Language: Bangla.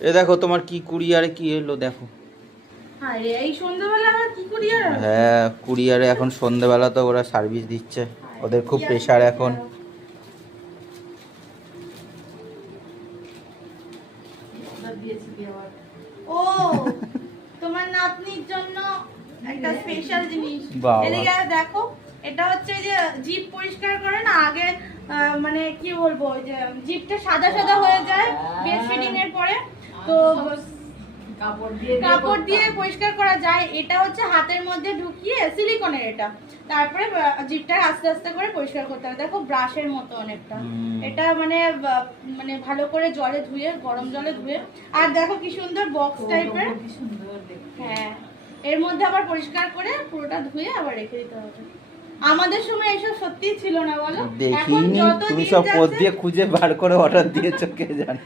এ দেখো তোমার কি কুরিয়ারে কি এলো দেখো। আরে এই সন্ধ্যাবেলা আবার কি কুরিয়ার? হ্যাঁ কুরিয়ারে এখন সন্ধ্যেবেলা তো ওরা সার্ভিস দিচ্ছে, ওদের খুব প্রেশার এখন। ও তোমার নাতনির জন্য একটা স্পেশাল জিনিস। বাবা। এদিকে দেখো, এটা হচ্ছে যে জিভ পরিষ্কার করে না আগে, মানে কি বলবো, ওই যে জিভটা সাদা সাদা হয়ে যায় ব্রেস্ট ফিডিং এর পরে, তো কাপড় দিয়ে পরিষ্কার করা যায়। এটা হচ্ছে হাতের মধ্যে ঢুকিয়ে, সিলিকনের এটা, তারপরে জিভটা আস্তে আস্তে করে পরিষ্কার করতে হবে। দেখো ব্রাশের মতো অনেকটা, এটা মানে মানে ভালো করে জলে ধুয়ে, গরম জলে ধুয়ে। আর দেখো কি সুন্দর বক্স টাইপের, হ্যাঁ এর মধ্যে আবার পরিষ্কার করে পুরোটা ধুয়ে আবার রেখে দিতে হবে। আমাদের সময় এসব সত্যি ছিল না বলো, এখন দেখিনি, যত তুমি দিন সব পথ যাচ্ছে দিয়ে খুঁজে বার করে অর্ডার দিয়েছো কে জানে।